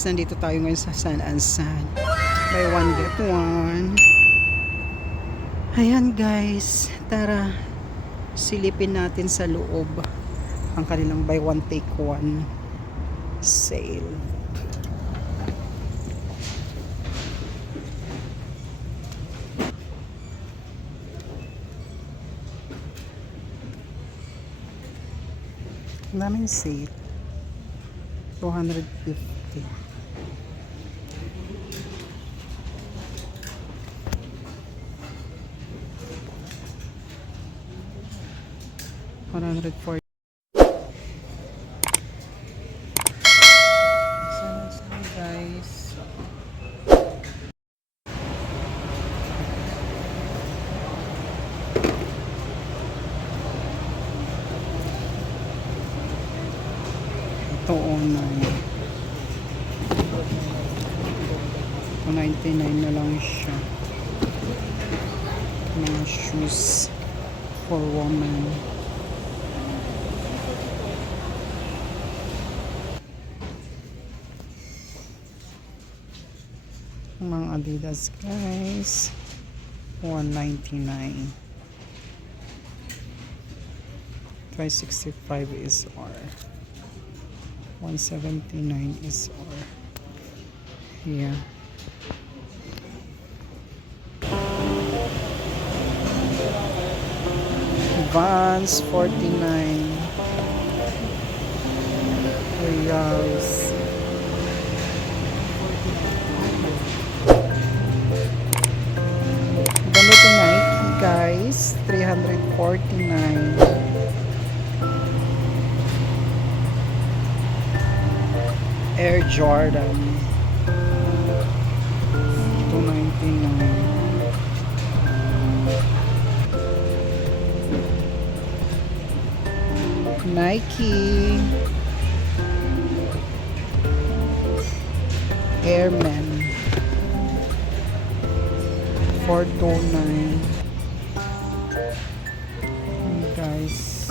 guys, nandito tayo ngayon sa San Ansan. Buy one get one. Ayan guys, tara silipin natin sa loob ang kanilang buy one take one sale. Ang daming sale. 250. $140. Sana guys. Ito online. 299 na lang siya. Mga shoes for women. Mga Adidas guys, 199. 365 is R. 179 is R. Yeah. Vans 49. Reals. Ganito Nike guys, 349. Air Jordan 299. Nike Airman 429. Guys,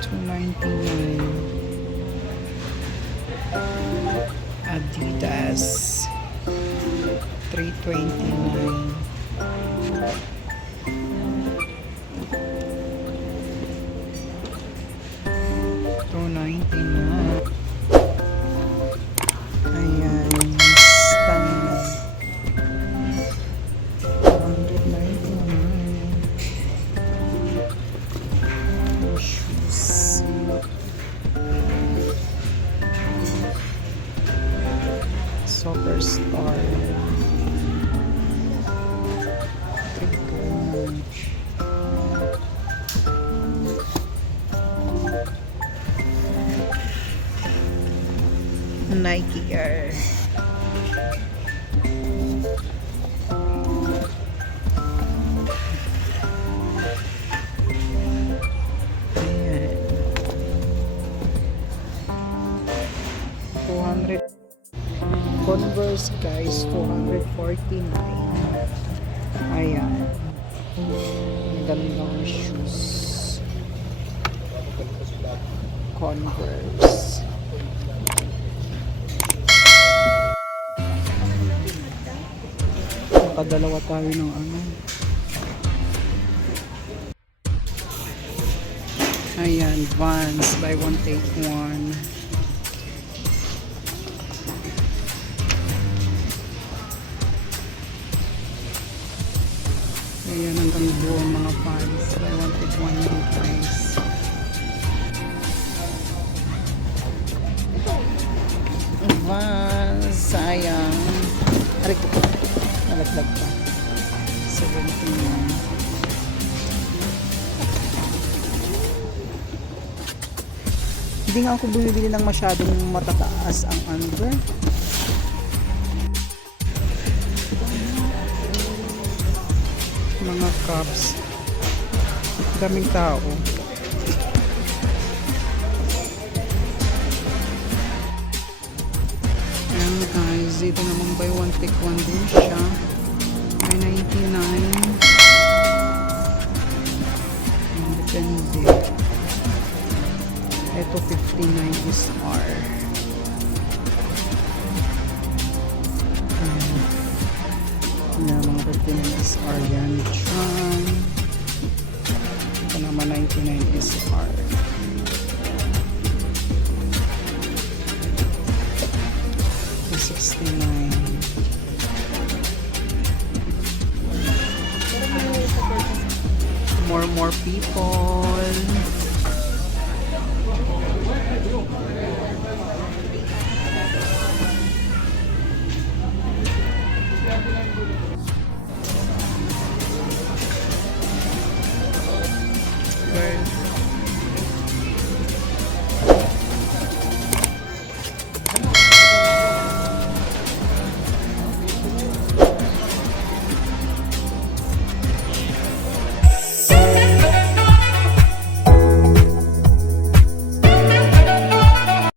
$299. Adidas 329. Ayan, Stanley 199. Shoes Superstar 329. Nike Air. Ayan. 200. Converse guys, 249. Ayan. Ang gandang shoes. Converse. Nakadalawa tayo ng ano. Ayan, Vans, buy one take one. Ayan, hanggang doon mga Vans, buy one take one yung price. Vans, sayang. Aray ko po. Nalaglag pa. 79. Hindi nga ako bumibili ng masyadong matataas ang under. Mga cups. Daming tao. Ayan guys, dito naman buy one take one din siya. May 99. Depende. 259 is R. Mga 59 is R yan. Tron. Ito naman 99 is R. More people.